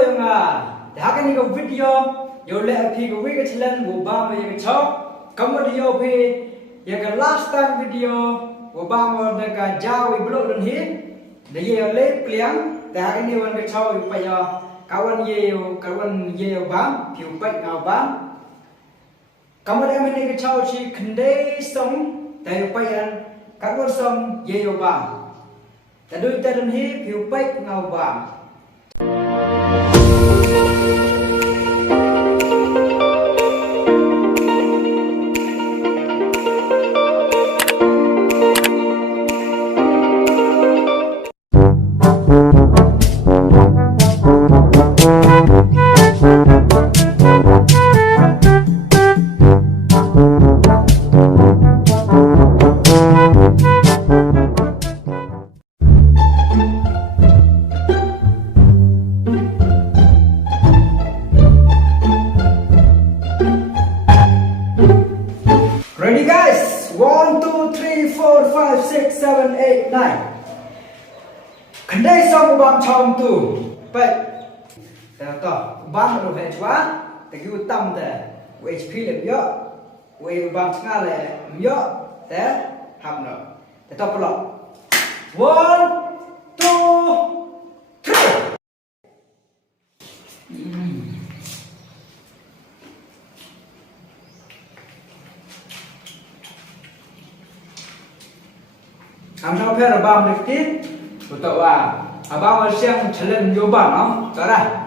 yang dah kan ni video yo le api ko we ka challenge wo ba ma ye chok kam video phe ye ka last time video wo ba ma da ka jawi blog don hi de ye le pliang dah kan ni wan ka chok pa yo kawan ye yo ba piu pat ngau ba kam da me ni ka chok chi khande song da yo pa yan kawan song ye yo ba ta du ta don hi piu pat ngau ba Ready guys? 1, 2, 3, 4, 5, 6, 7, 8, 9. Kendai song bang chom tu. Baik. Dah tahu. Bang tu hai chua. Tapi utam dah. HP lebih yo. Bang tengah le yo. Dah. Ham no. Dah tahu pelak. 1, 2, 3. Amno phe abam dikit betul abam siang challenge yo bang no tara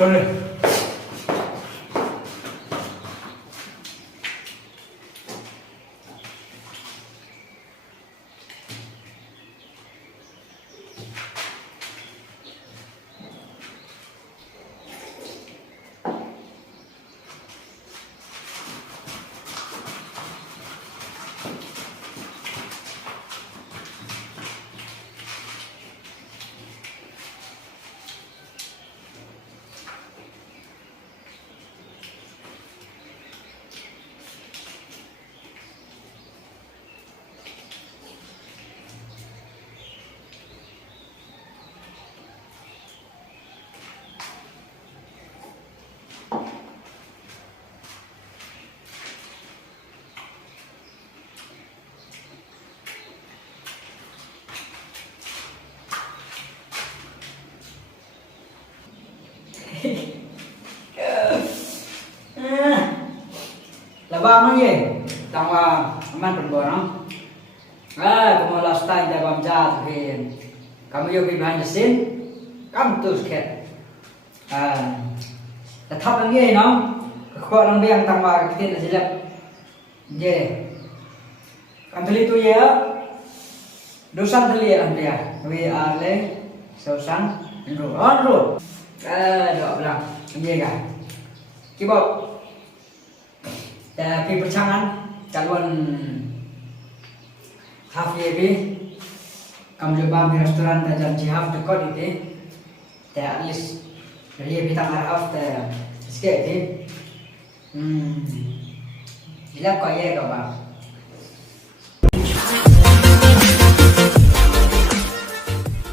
Sorry. Là ba nó gì trong man phần bờ nó como last time that I'm just thì kamu yo behind the scene come to skate là thắp anh nghe nó kho đang đang tăng vào cái tiền là gì là gì anh thấy tôi nhớ đồ sắn thấy liền anh we are lấy sầu sắn rồi được làm gì cả cái bộ people changan calon half year kam jumpa di restoran ta jam have to call it at least year kita half the skate dilap ko ye ka ba